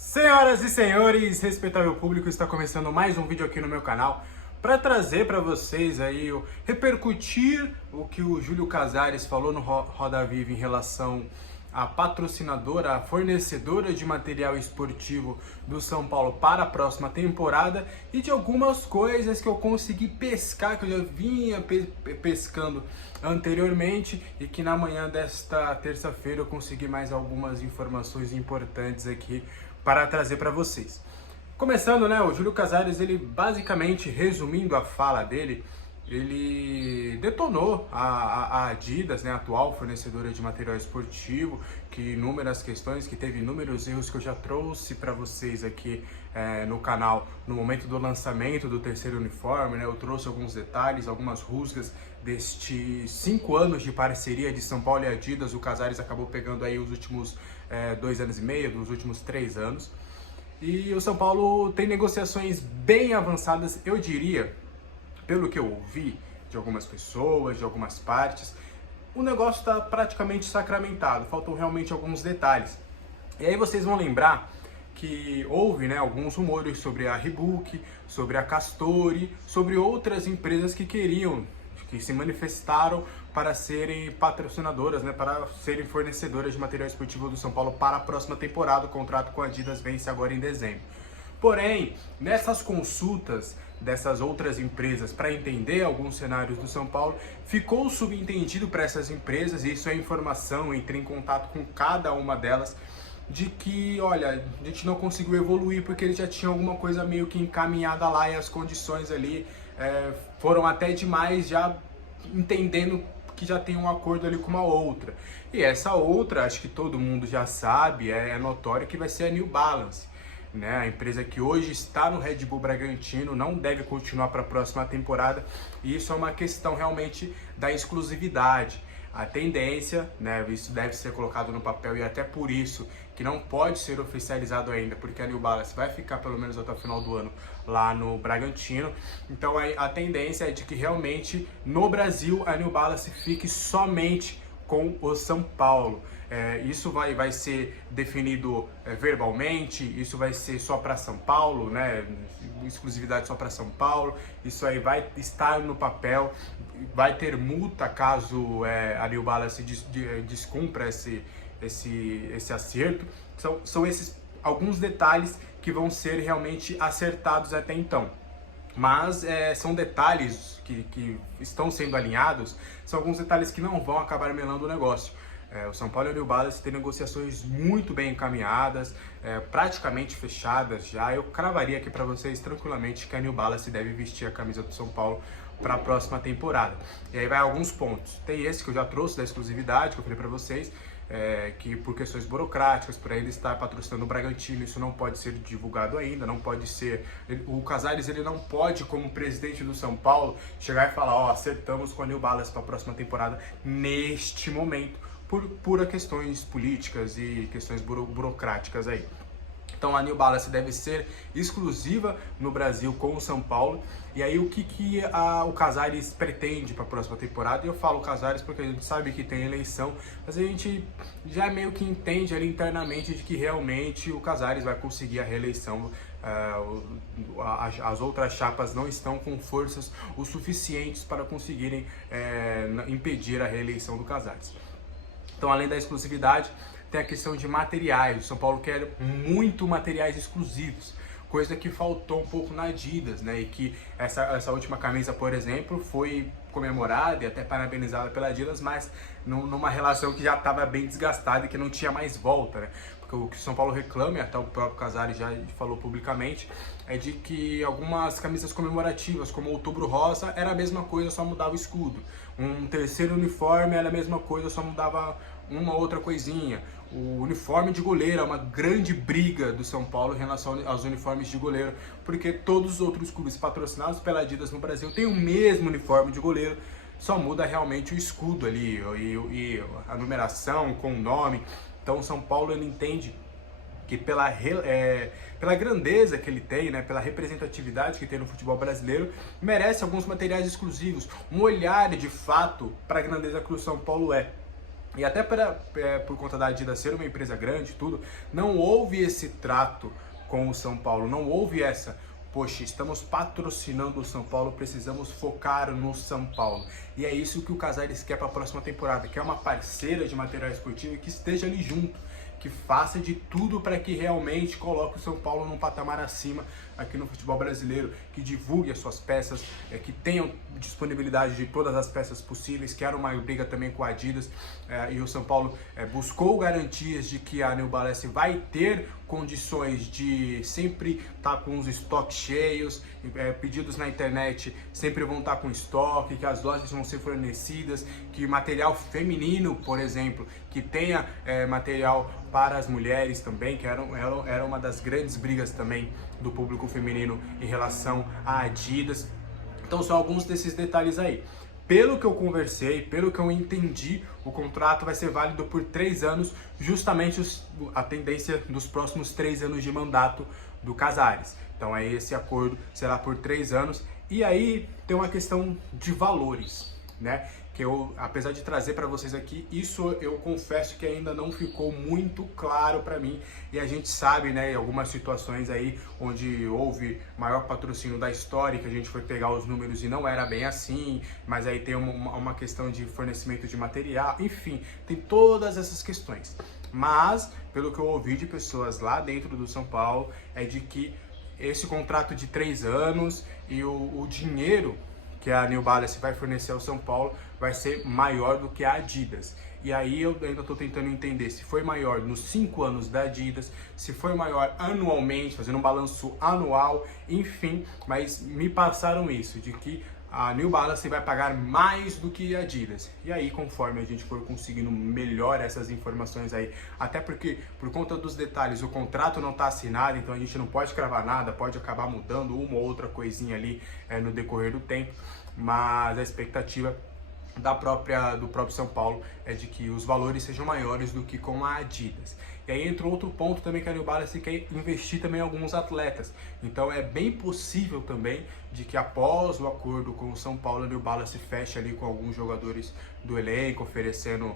Senhoras e senhores, respeitável público, está começando mais um vídeo aqui no meu canal para trazer para vocês aí, repercutir o que o Júlio Casares falou no Roda Viva em relação à patrocinadora, a fornecedora de material esportivo do São Paulo para a próxima temporada e de algumas coisas que eu consegui pescar, que eu já vinha pescando anteriormente e que na manhã desta terça-feira eu consegui mais algumas informações importantes aqui para trazer para vocês. Começando, né, o Júlio Casares, ele basicamente, resumindo a fala dele, ele detonou a Adidas, né, a atual fornecedora de material esportivo, que inúmeras questões, que teve inúmeros erros que eu já trouxe para vocês aqui no canal no momento do lançamento do terceiro uniforme, né, eu trouxe alguns detalhes, algumas rusgas destes 5 anos de parceria de São Paulo e Adidas. O Casares acabou pegando aí os últimos 2 anos e meio, dos últimos 3 anos. E o São Paulo tem negociações bem avançadas, eu diria, pelo que eu ouvi de algumas pessoas, de algumas partes, o negócio está praticamente sacramentado, faltam realmente alguns detalhes. E aí vocês vão lembrar que houve, né, alguns rumores sobre a Reebok, sobre a Castori, sobre outras empresas que se manifestaram para serem patrocinadoras, né, para serem fornecedoras de material esportivo do São Paulo para a próxima temporada. O contrato com a Adidas vence agora em dezembro. Porém, nessas consultas dessas outras empresas para entender alguns cenários do São Paulo, ficou subentendido para essas empresas, e isso é informação, entrei em contato com cada uma delas, de que, olha, a gente não conseguiu evoluir porque eles já tinham alguma coisa meio que encaminhada lá e as condições ali foram até demais, já entendendo que já tem um acordo ali com uma outra. E essa outra, acho que todo mundo já sabe, é notório que vai ser a New Balance, né? A empresa que hoje está no Red Bull Bragantino não deve continuar para a próxima temporada, e isso é uma questão realmente da exclusividade. A tendência, né, isso deve ser colocado no papel, e até por isso que não pode ser oficializado ainda, porque a New Balance vai ficar pelo menos até o final do ano lá no Bragantino. Então a tendência é de que realmente no Brasil a New Balance fique somente com o São Paulo. Isso vai ser definido verbalmente, isso vai ser só para São Paulo, né? Exclusividade só para São Paulo, isso aí vai estar no papel, vai ter multa caso a New Balance descumpra esse acerto. São esses alguns detalhes que vão ser realmente acertados até então. Mas são detalhes que estão sendo alinhados, são alguns detalhes que não vão acabar melando o negócio. O São Paulo e a New Balance têm negociações muito bem encaminhadas, praticamente fechadas já. Eu cravaria aqui para vocês tranquilamente que a New Balance deve vestir a camisa do São Paulo para a próxima temporada. E aí vai alguns pontos. Tem esse que eu já trouxe da exclusividade, que eu falei para vocês, que por questões burocráticas, para ele estar patrocinando o Bragantino, isso não pode ser divulgado ainda, não pode ser... O Casares, ele não pode, como presidente do São Paulo, chegar e falar, ó, acertamos com a New Balance para a próxima temporada neste momento, por pura questões políticas e questões burocráticas aí. Então a New Balance deve ser exclusiva no Brasil com o São Paulo. E aí o que o Casares pretende para a próxima temporada? E eu falo Casares porque a gente sabe que tem eleição, mas a gente já meio que entende ali internamente de que realmente o Casares vai conseguir a reeleição. As outras chapas não estão com forças o suficientes para conseguirem impedir a reeleição do Casares. Então, além da exclusividade, tem a questão de materiais. O São Paulo quer muito materiais exclusivos, coisa que faltou um pouco na Adidas, né? E que essa última camisa, por exemplo, foi comemorada e até parabenizada pela Adidas, mas numa relação que já estava bem desgastada e que não tinha mais volta, né? Porque o que o São Paulo reclama, e até o próprio Casares já falou publicamente, é de que algumas camisas comemorativas, como o Outubro Rosa, era a mesma coisa, só mudava o escudo. Um terceiro uniforme era a mesma coisa, só mudava uma outra coisinha. O uniforme de goleiro é uma grande briga do São Paulo em relação aos uniformes de goleiro, porque todos os outros clubes patrocinados pela Adidas no Brasil têm o mesmo uniforme de goleiro, só muda realmente o escudo ali e a numeração com o nome. Então o São Paulo, ele entende que pela grandeza que ele tem, né, pela representatividade que tem no futebol brasileiro, merece alguns materiais exclusivos, um olhar de fato para a grandeza que o São Paulo é. E até por conta da Adidas ser uma empresa grande, tudo, não houve esse trato com o São Paulo, não houve essa, poxa, estamos patrocinando o São Paulo, precisamos focar no São Paulo. E é isso que o Casares quer para a próxima temporada, que é uma parceira de material esportivo que esteja ali junto, que faça de tudo para que realmente coloque o São Paulo num patamar acima aqui no futebol brasileiro, que divulgue as suas peças, que tenham disponibilidade de todas as peças possíveis, que era uma briga também com a Adidas, e o São Paulo buscou garantias de que a New Balance vai ter condições de sempre estar com os estoques cheios, pedidos na internet sempre vão estar com estoque, que as lojas vão ser fornecidas, que material feminino, por exemplo, que tenha material para as mulheres também, que era uma das grandes brigas também do público feminino em relação à Adidas. Então são alguns desses detalhes aí. Pelo que eu conversei, pelo que eu entendi, o contrato vai ser válido por 3 anos, justamente a tendência dos próximos 3 anos de mandato do Casares. Então aí esse acordo será por 3 anos. E aí tem uma questão de valores, né? Que eu, apesar de trazer para vocês aqui, isso eu confesso que ainda não ficou muito claro para mim, e a gente sabe, né, em algumas situações aí onde houve maior patrocínio da história, que a gente foi pegar os números e não era bem assim, mas aí tem uma questão de fornecimento de material, enfim, tem todas essas questões. Mas, pelo que eu ouvi de pessoas lá dentro do São Paulo, é de que esse contrato de 3 anos e o dinheiro que a New Balance vai fornecer ao São Paulo vai ser maior do que a Adidas. E aí eu ainda estou tentando entender se foi maior nos 5 anos da Adidas, se foi maior anualmente, fazendo um balanço anual, enfim, mas me passaram isso, de que a New Balance vai pagar mais do que a Adidas. E aí, conforme a gente for conseguindo melhor essas informações aí, até porque por conta dos detalhes o contrato não está assinado, então a gente não pode cravar nada, pode acabar mudando uma ou outra coisinha ali no decorrer do tempo, mas a expectativa do próprio São Paulo é de que os valores sejam maiores do que com a Adidas. E aí entra outro ponto também, que a New Balance quer investir também em alguns atletas. Então é bem possível também de que após o acordo com o São Paulo, a New Balance feche ali com alguns jogadores do elenco, oferecendo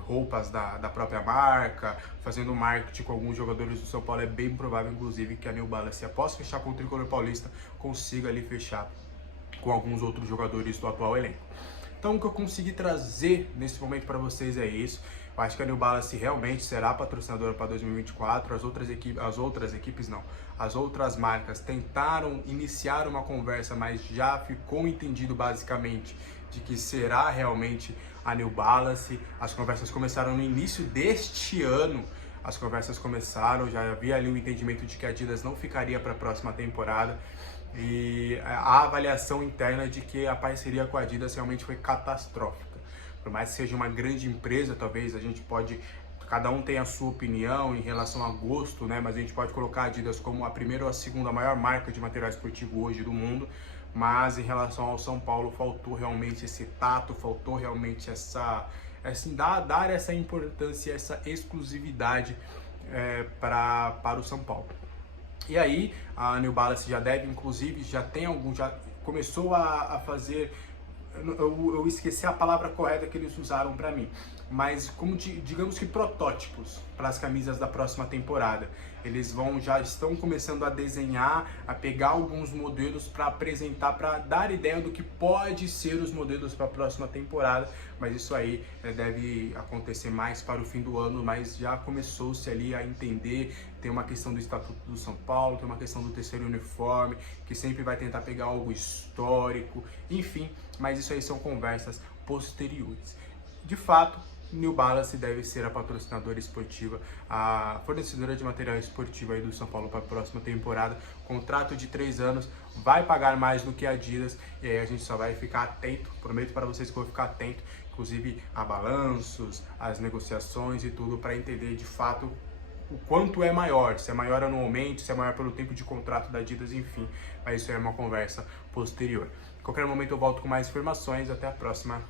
roupas da própria marca, fazendo marketing com alguns jogadores do São Paulo. É bem provável, inclusive, que a New Balance, após fechar com o Tricolor Paulista, consiga ali fechar com alguns outros jogadores do atual elenco. Então o que eu consegui trazer nesse momento para vocês é isso. Eu acho que a New Balance realmente será patrocinadora para 2024. As outras marcas tentaram iniciar uma conversa, mas já ficou entendido basicamente de que será realmente a New Balance. As conversas começaram no início deste ano. As conversas começaram, já havia ali um entendimento de que a Adidas não ficaria para a próxima temporada. E a avaliação interna de que a parceria com a Adidas realmente foi catastrófica. Por mais que seja uma grande empresa, talvez cada um tem a sua opinião em relação a gosto, né? Mas a gente pode colocar a Adidas como a primeira ou a segunda maior marca de material esportivo hoje do mundo. Mas em relação ao São Paulo, faltou realmente esse tato, faltou realmente dar essa importância, essa exclusividade para o São Paulo. E aí a New Balance já deve, inclusive, já começou a fazer, eu esqueci a palavra correta que eles usaram para mim, mas digamos que protótipos para as camisas da próxima temporada. Eles já estão começando a desenhar, a pegar alguns modelos para apresentar, para dar ideia do que pode ser os modelos para a próxima temporada, mas isso aí deve acontecer mais para o fim do ano, mas já começou-se ali a entender. Tem uma questão do Estatuto do São Paulo, tem uma questão do terceiro uniforme, que sempre vai tentar pegar algo histórico, enfim, mas isso aí são conversas posteriores. De fato, New Balance deve ser a patrocinadora esportiva, a fornecedora de material esportivo aí do São Paulo para a próxima temporada. Contrato de 3 anos, vai pagar mais do que a Adidas, e aí a gente só vai ficar atento, prometo para vocês que eu vou ficar atento, inclusive a balanços, as negociações e tudo, para entender de fato o quanto é maior, se é maior anualmente, se é maior pelo tempo de contrato da Adidas, enfim, mas isso é uma conversa posterior. Em qualquer momento eu volto com mais informações, até a próxima.